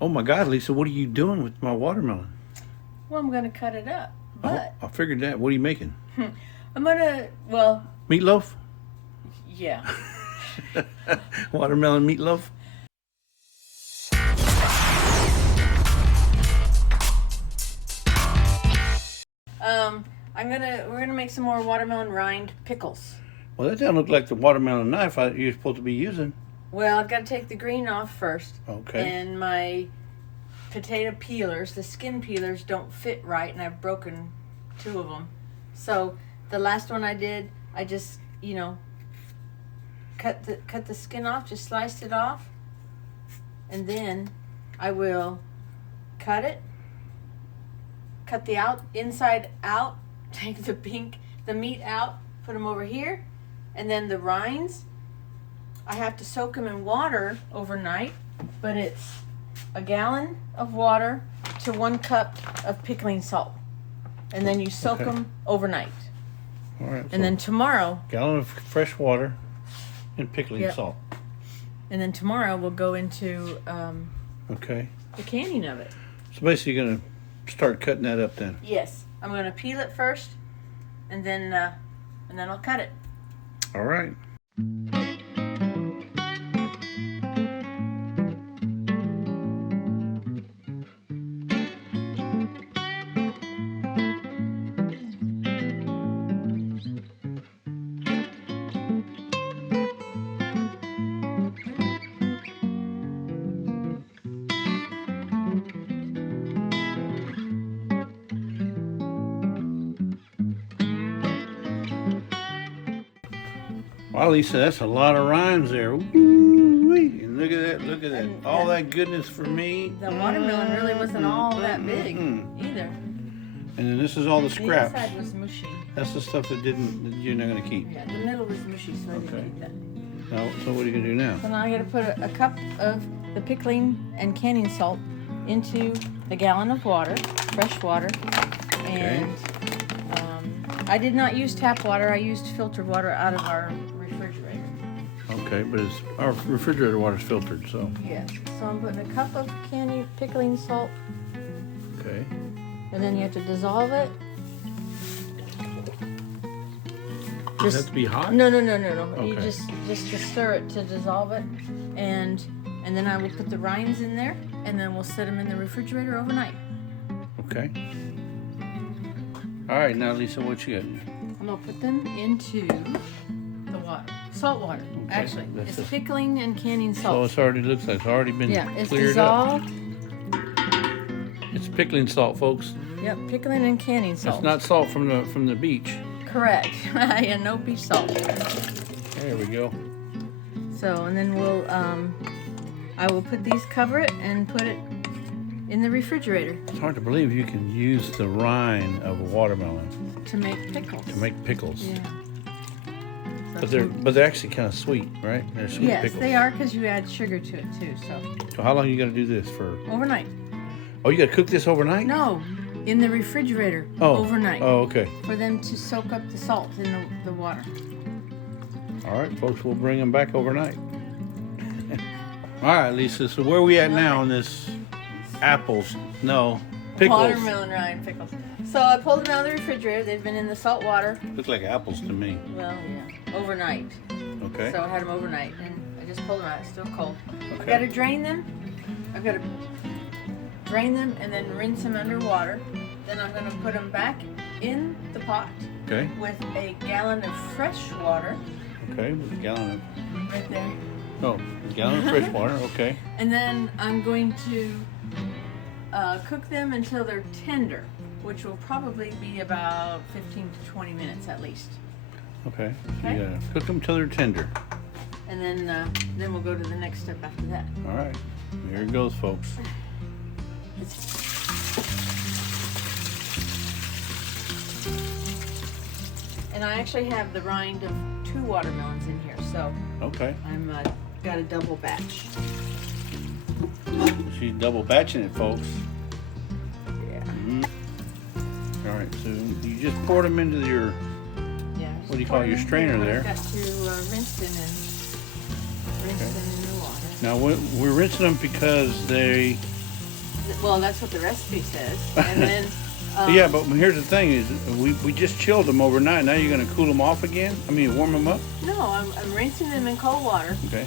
Oh my God, Lisa, what are you doing with my watermelon? Well, I'm gonna cut it up, but I figured that. What are you making? I'm gonna, well, Meatloaf? yeah. Watermelon meatloaf? We're gonna make some more watermelon rind pickles. Well, that doesn't look like the watermelon knife you're supposed to be using. Well, I've got to take the green off first. Okay. And my potato peelers, the skin peelers, don't fit right, and I've broken 2 of them. So the last one I did, I just, cut the skin off, just sliced it off, and then I will cut it, cut the inside out, take the meat out, put them over here, and then the rinds, I have to soak them in water overnight, but it's a gallon of water to 1 cup of pickling salt, and then you soak them overnight. All right. And then tomorrow, gallon of fresh water and pickling salt. And then tomorrow we'll go into the canning of it. So basically, you're gonna start cutting that up then. Yes, I'm gonna peel it first, and then I'll cut it. All right. Wow, Lisa, that's a lot of rinds there. Woo-wee. And look at that, look at that. All that goodness for me. The watermelon really wasn't all that big either. And then this is all the scraps. The inside was mushy. That's the stuff that you're not going to keep. Yeah, the middle was mushy, so I didn't keep that. Now, so what are you going to do now? So now I got to put a cup of the pickling and canning salt into the gallon of water, fresh water, and I did not use tap water. I used filtered water out of our refrigerator. Okay, but our refrigerator water's filtered, so. Yes. So I'm putting a cup of canning pickling salt. Okay. And then you have to dissolve it. Does it have to be hot? No. Okay. You just to stir it to dissolve it, and then I will put the rinds in there, and then we'll set them in the refrigerator overnight. Okay. All right, now Lisa, what you got? I'm gonna put them into the water, salt water. Okay. Actually, That's it's pickling and canning salt. So looks like it's already been it's cleared dissolved. up. It's pickling salt, folks. Yep, pickling and canning salt. It's not salt from the beach. Correct. Yeah, no beach salt. There we go. So, and then I will put these, cover it, and put it in the refrigerator. It's hard to believe you can use the rind of a watermelon to make pickles. Yeah. So But they're actually kind of sweet, right? They're sweet pickles. Yes, they are, because you add sugar to it too. So how long are you gonna do this for? Overnight. Oh, you gotta cook this overnight? No, in the refrigerator overnight. Oh, okay. For them to soak up the salt in the water. All right, folks, we'll bring them back overnight. All right, Lisa, so where are we at now on this pickles? Watermelon rind pickles. So I pulled them out of the refrigerator. They've been in the salt water. Look like apples to me. Well, yeah, overnight. Okay. So I had them overnight, and I just pulled them out. It's still cold. Okay. I've got to drain them. I've got to drain them and then rinse them underwater. Then I'm going to put them back in the pot with a gallon of fresh water. Okay, with a gallon of... Right there. Oh, a gallon of fresh water, okay. And then I'm going to cook them until they're tender, which will probably be about 15 to 20 minutes at least. Okay. You gotta cook them till they're tender. And then we'll go to the next step after that. All right. Here it goes, folks. And I actually have the rind of 2 watermelons in here, so I'm got a double batch. She's double batching it, folks. Yeah. All right, so you just poured them into your what do you call it, your strainer there. I've got to rinse them in the water. Now we're rinsing them because they Well, that's what the recipe says. And then. Yeah, but here's the thing: is we just chilled them overnight. Now you're gonna cool them off again? I mean, warm them up? No, I'm rinsing them in cold water. Okay.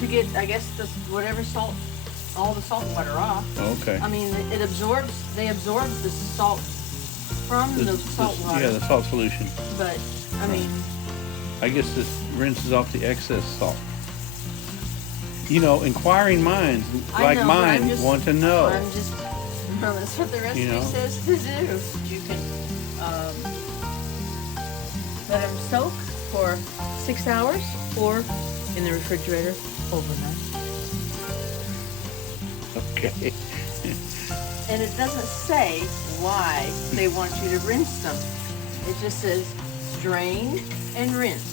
To get, I guess, whatever salt, all the salt water off. Okay. I mean, they absorb the salt from the salt water. Yeah, the salt solution. But, I mean. I guess this rinses off the excess salt. You know, inquiring minds like mine want to know. Well, that's what the recipe says to do. You can let them soak for 6 hours or in the refrigerator overnight. Okay. And it doesn't say why they want you to rinse them. It just says drain and rinse.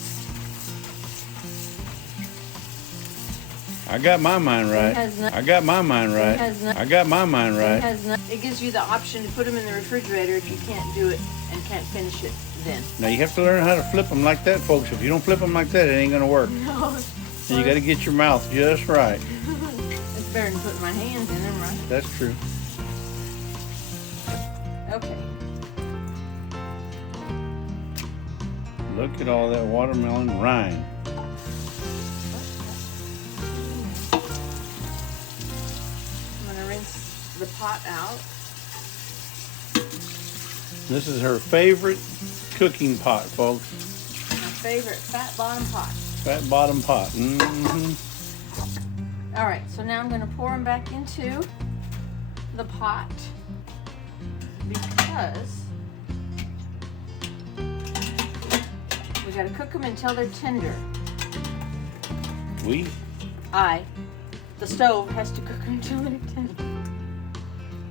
I got my mind right. I got my mind right. I got my mind right. It gives you the option to put them in the refrigerator if you can't do it and can't finish it then. Now you have to learn how to flip them like that, folks. If you don't flip them like that, it ain't gonna work. No. And you got to get your mouth just right. It's better than putting my hands in them, right? That's true. Okay. Look at all that watermelon rind. The pot out. This is her favorite cooking pot, folks. My favorite fat bottom pot. Fat bottom pot. Mm-hmm. All right, so now I'm going to pour them back into the pot because we got to cook them until they're tender. The stove has to cook them until they're tender.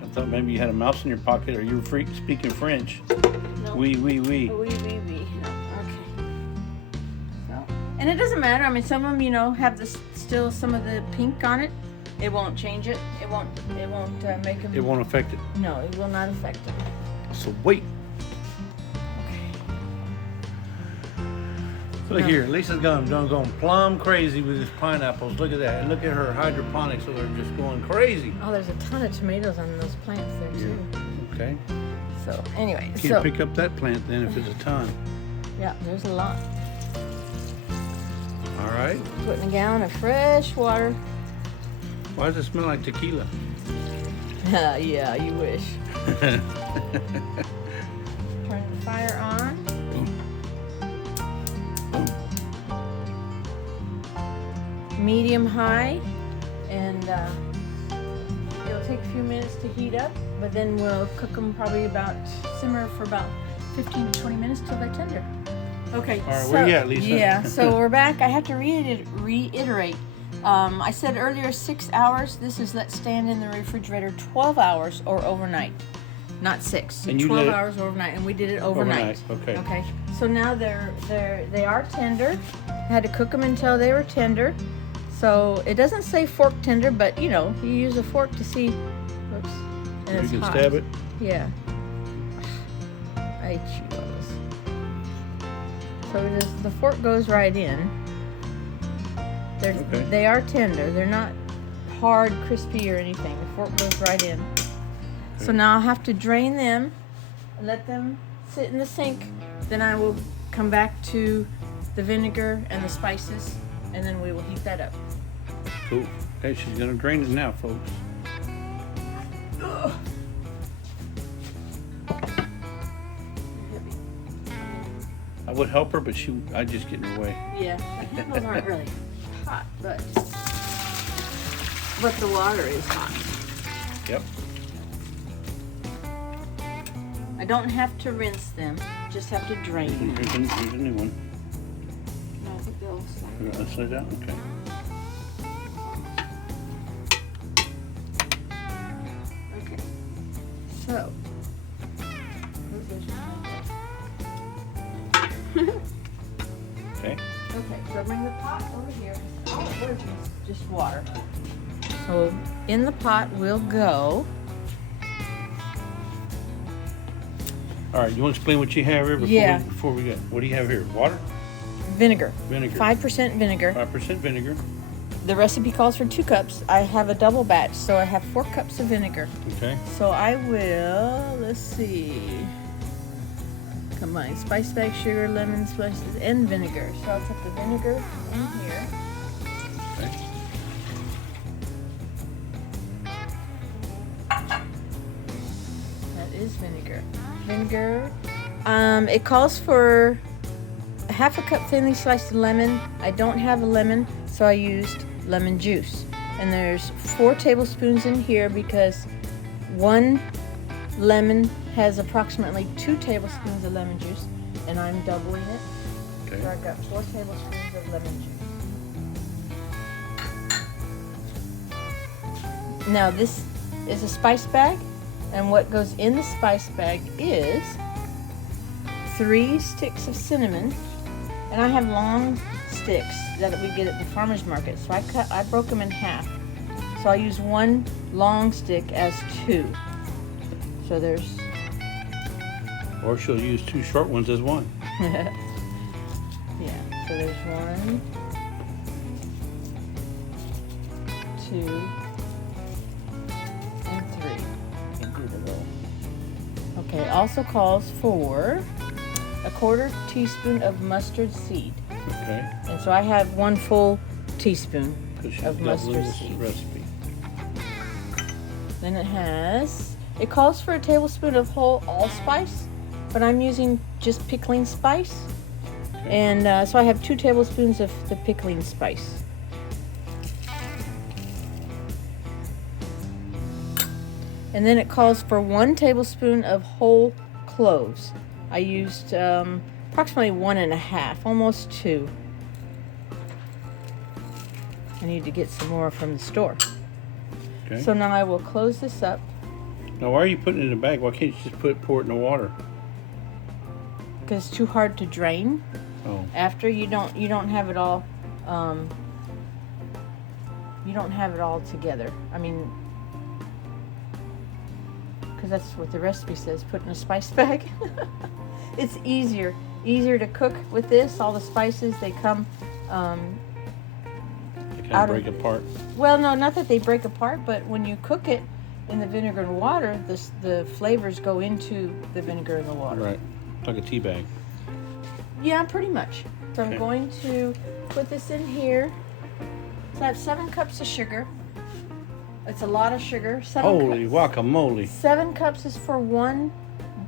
I thought maybe you had a mouse in your pocket, or you were speaking French. No. Oui. No, okay. So, and it doesn't matter. I mean, some of them, have still some of the pink on it. It won't change it. It won't make them. It won't affect it. No, it will not affect it. So wait. Look here, Lisa's going plumb crazy with these pineapples. Look at that. And look at her hydroponics, so they're just going crazy. Oh, there's a ton of tomatoes on those plants there, too. Okay. So, anyway. Can't pick up that plant then if it's a ton. Yeah, there's a lot. All right. Putting a gallon of fresh water. Why does it smell like tequila? Yeah, you wish. Turn the fire on. Medium high, and it'll take a few minutes to heat up, but then we'll cook them simmer for about 15 to 20 minutes till they're tender. Okay. All right, where you at, Lisa? Yeah, so we're back. I have to reiterate. I said earlier 6 hours. This is let stand in the refrigerator 12 hours or overnight. Not 6. And 12 hours overnight, and we did it overnight. Okay. Okay. So now they are tender. I had to cook them until they were tender. So it doesn't say fork tender, but you use a fork to see. Whoops. And You it's can hot. stab it. Yeah. I chew those. So the fork goes right in. They are tender. They're not hard, crispy, or anything. The fork goes right in. Okay. So now I'll have to drain them, let them sit in the sink. Then I will come back to the vinegar and the spices, and then we will heat that up. Cool. Okay, she's gonna drain it now, folks. Ugh. I would help her, but I'd just get in her way. Yeah, the handles aren't really hot, but the water is hot. Yep. I don't have to rinse them, just have to drain them. Here's a new one. No, I think they'll slide. Let's lay down. Okay. Okay. So. Okay. Okay, so bring the pot over here. Oh, what is this? Just water. So in the pot will go. All right, you want to explain what you have here before we go? What do you have here? Water? Vinegar. Vinegar. 5% vinegar. 5% vinegar. the recipe calls for 2 cups. I have a double batch, so I have 4 cups of vinegar. Okay. So I will, let's see, combine spice bag, sugar, lemon slices, and vinegar. So I'll put the vinegar in here. Okay. That is vinegar. Vinegar. It calls for 1/2 cup thinly sliced lemon. I don't have a lemon, so I used lemon juice. And there's 4 tablespoons in here because 1 lemon has approximately 2 tablespoons of lemon juice, and I'm doubling it. Okay. So I've got 4 tablespoons of lemon juice. Now this is a spice bag, and what goes in the spice bag is 3 sticks of cinnamon, and I have long sticks that we get at the farmer's market, so I broke them in half. So I use 1 long stick as 2. So there's... Or she'll use 2 short ones as 1. Yeah, so there's 1, 2, and 3. You can do the roll. Okay, also calls for 1/4 teaspoon of mustard seed. Okay. And so I have 1 full teaspoon Because she's of doubling mustard this seed. recipe. Then it calls for a tablespoon of whole allspice, but I'm using just pickling spice. Okay. And so I have 2 tablespoons of the pickling spice. And then it calls for 1 tablespoon of whole cloves. I used approximately 1 1/2, almost 2. I need to get some more from the store. Okay. So now I will close this up. Now, why are you putting it in a bag? Why can't you just pour it in the water? Because it's too hard to drain. Oh. After you don't have it all you don't have it all together. I mean, because that's what the recipe says, put in a spice bag. It's easier to cook with this. All the spices, they come They kind out of of- break apart. well, no, not that they break apart, but when you cook it in the vinegar and water, the flavors go into the vinegar and the water. Right. Like a tea bag. Yeah, pretty much. So Okay. I'm going to put this in here. So I have 7 cups of sugar. It's a lot of sugar. Holy guacamole. 7 cups is for 1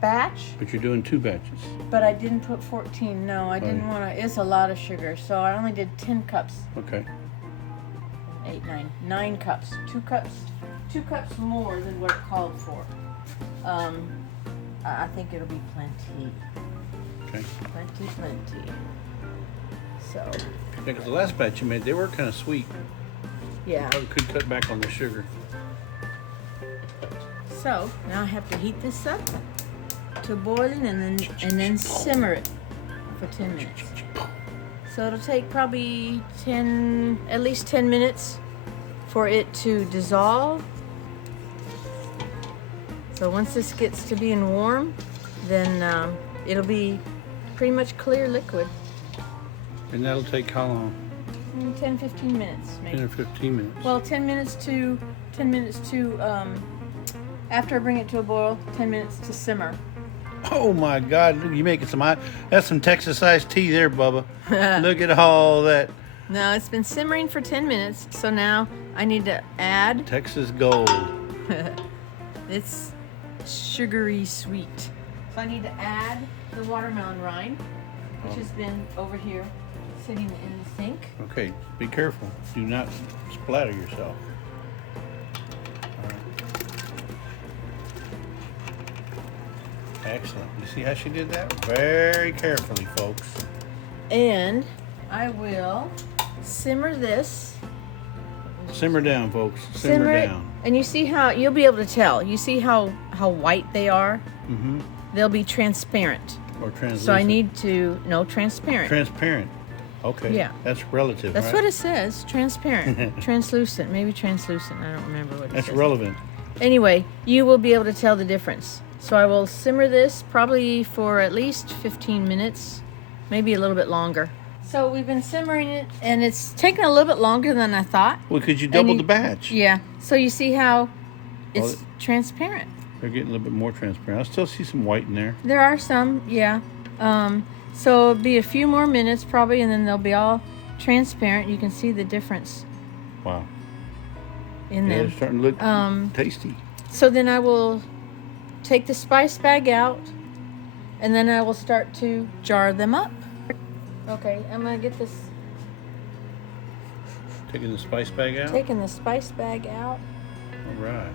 batch, But you're doing 2 batches. but I didn't put 14. No, I didn't want to. It's a lot of sugar, so I only did 10 cups. Okay. 8, 9 cups. 2 cups more than what it called for. I think it'll be plenty. Okay. Plenty. So, Yeah, because the last batch you made, they were kind of sweet. yeah. Probably could cut back on the sugar. So now I have to heat this up to boiling and then simmer it for 10 minutes. So it'll take probably at least 10 minutes for it to dissolve. So once this gets to being warm, then it'll be pretty much clear liquid. And that'll take how long? 10-15 minutes maybe. 10 or 15 minutes. Well, 10 minutes to after I bring it to a boil, 10 minutes to simmer. Oh my God! Look, you making that's some Texas iced tea there, Bubba. Look at all that Now it's been simmering for 10 minutes, so now I need to add. Texas gold. It's sugary sweet. So I need to add the watermelon rind, which has been over here sitting in the sink. Okay, be careful. Do not splatter yourself. Excellent. You see how she did that? Very carefully, folks. And I will simmer this. Simmer down, folks. Simmer it, down. and you see how you'll be able to tell. You see how white they are? Mm-hmm. They'll be transparent. Or translucent. So I need to transparent. Transparent. Okay. Yeah. That's relative, That's right? what it says. Transparent. Translucent. Maybe translucent. I don't remember what it That's says. relevant. Anyway, you will be able to tell the difference. So I will simmer this probably for at least 15 minutes, maybe a little bit longer. So we've been simmering it, and it's taken a little bit longer than I thought. Well, because you doubled the batch. Yeah. So you see how it's Well, transparent. They're getting a little bit more transparent. I still see some white in there. There are some, yeah. So it'll be a few more minutes probably, and then they'll be all transparent. You can see the difference Wow. in Yeah, them. they're starting to look tasty. So then I will take the spice bag out, and then I will start to jar them up. Okay, I'm gonna get this. Taking the spice bag out? Taking the spice bag out. All right.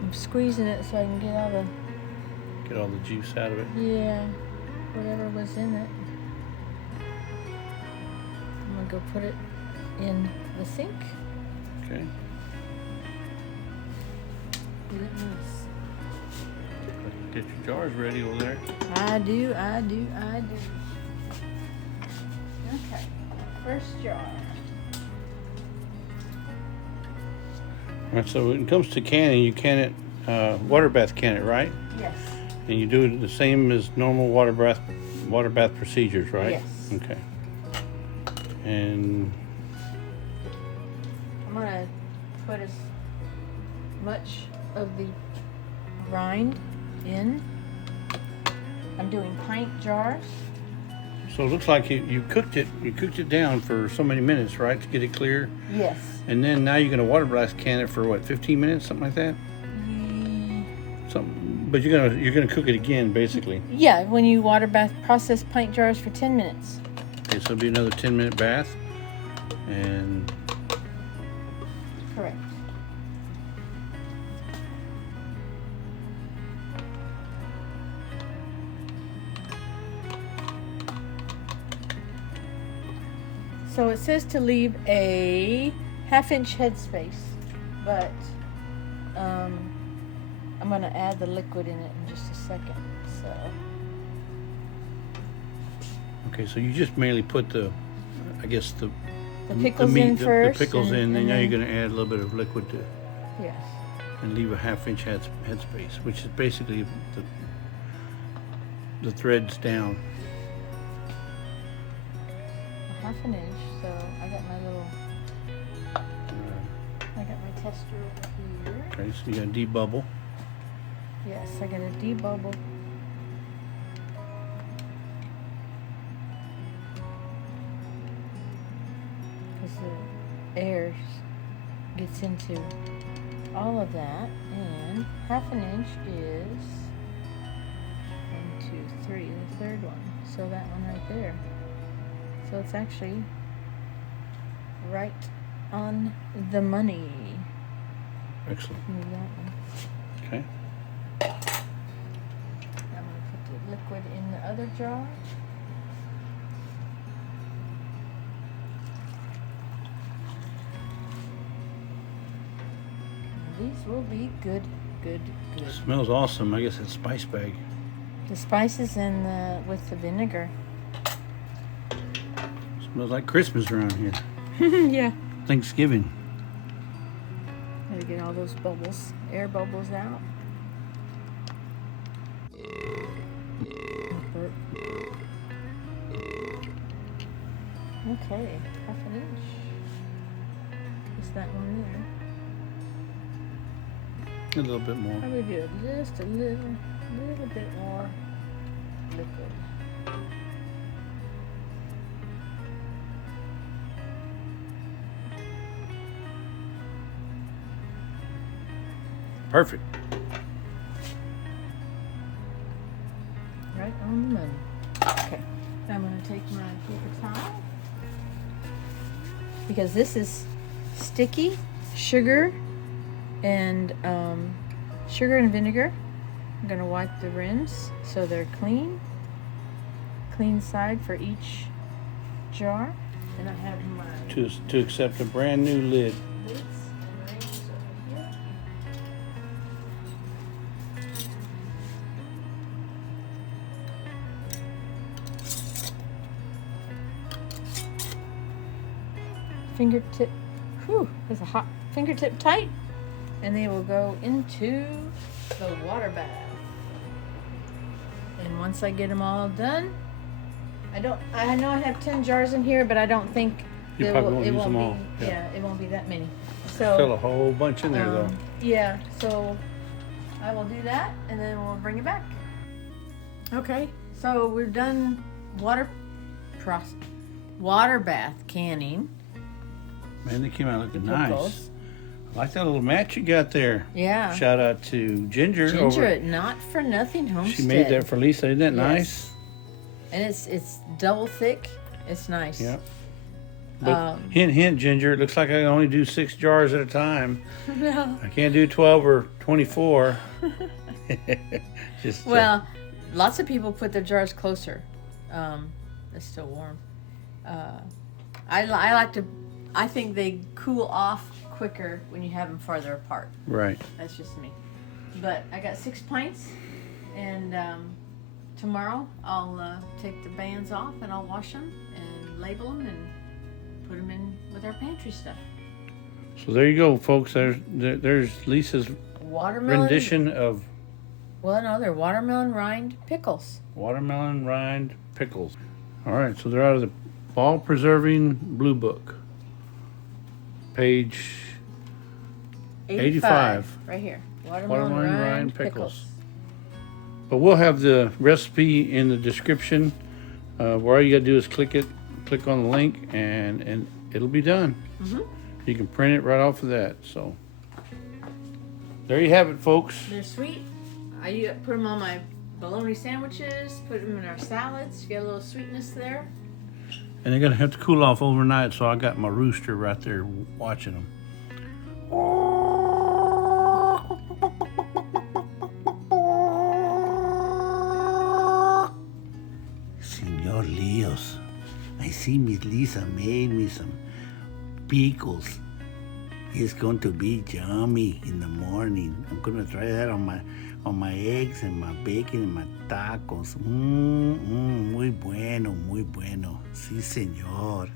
I'm squeezing it so I can get Get all the juice out of it. yeah, whatever was in it. I'm gonna go put it in the sink. Okay. Goodness. Get your jars ready over there. I do. Okay, first jar. All right, so when it comes to canning, you can it, water bath can it, right? Yes. And you do it the same as normal water bath procedures, right? Yes. Okay. And I'm gonna put as much of the rind in. I'm doing pint jars. so it looks like you cooked it down for so many minutes, right, to get it clear. Yes. And then now you're gonna water bath can it for what, 15 minutes, something like that? Something. But you're gonna cook it again, basically. Yeah, when you water bath, process pint jars for 10 minutes. Okay, so it'll be another 10-minute bath, and Correct. So it says to leave a 1/2-inch headspace, but I'm going to add the liquid in it in just a second. So okay, so you just mainly put the pickles meat, in first. the pickles in, and now then- you're going to add a little bit of liquid to, Yes. and leave a 1/2-inch headspace, which is basically the threads down. A 1/2 inch. So I got my little. I got my tester over here. Okay, so you got to debubble. Yes, I got a debubble. Because the air gets into all of that, and 1/2 inch is 1, 2, 3, the third one. So that one right there. So it's actually right on the money. Excellent. Move that one. Okay. I'm going to put the liquid in the other jar. And these will be good. Smells awesome. I guess it's spice bag. The spices and with the vinegar. Smells like Christmas around here. Yeah. Thanksgiving. Gotta get all those bubbles, air bubbles out. Okay, 1/2 inch. Is that one there? A little bit more. Probably do just a little bit more liquid. Perfect. Right on the money. Okay, I'm going to take my paper towel because this is sticky sugar and vinegar. I'm going to wipe the rims so they're clean. Clean side for each jar, and I have my To accept a brand new lid. lids and rings over here. Fingertip, there's a hot fingertip tight, and they will go into the water bath. And once I get them all done, I know I have 10 jars in here, but I don't think You probably won't use them all. Yeah, it won't be that many. Still So a whole bunch in there though. yeah, so I will do that, and then we'll bring it back. Okay, so we're done water bath canning. Man, they came out looking Pickles. nice. I like that little mat you got there. Yeah. Shout out to Ginger. Ginger at Not For Nothing Homestead. She made that for Lisa. Isn't that Yes. nice? And it's double thick. It's nice. Yep. But hint, hint, Ginger. It looks like I can only do 6 jars at a time. No. I can't do 12 or 24. Just Well, lots of people put their jars closer. It's still warm. I like to. I think they cool off quicker when you have them farther apart. right. That's just me. But I got 6 pints, and tomorrow I'll take the bands off and I'll wash them and label them and put them in with our pantry stuff. So there you go, folks. There's Lisa's Watermelon rendition of Well, no, they're watermelon rind pickles. Watermelon Rind Pickles. All right, so they're out of the Ball Preserving Blue Book. Page 85. Right here. Watermelon Rind Pickles. But we'll have the recipe in the description. Where all you gotta do is click on the link, and it'll be done. Mm-hmm. You can print it right off of that. So there you have it, folks. They're sweet. I put them on my bologna sandwiches, put them in our salads. Get a little sweetness there. And they're gonna have to cool off overnight, so I got my rooster right there watching them. Senor Leos, I see Miss Lisa made me some pickles. It's going to be yummy in the morning. I'm gonna try that on my eggs and my bacon and my tacos. Muy bueno, muy bueno. Sí, señor.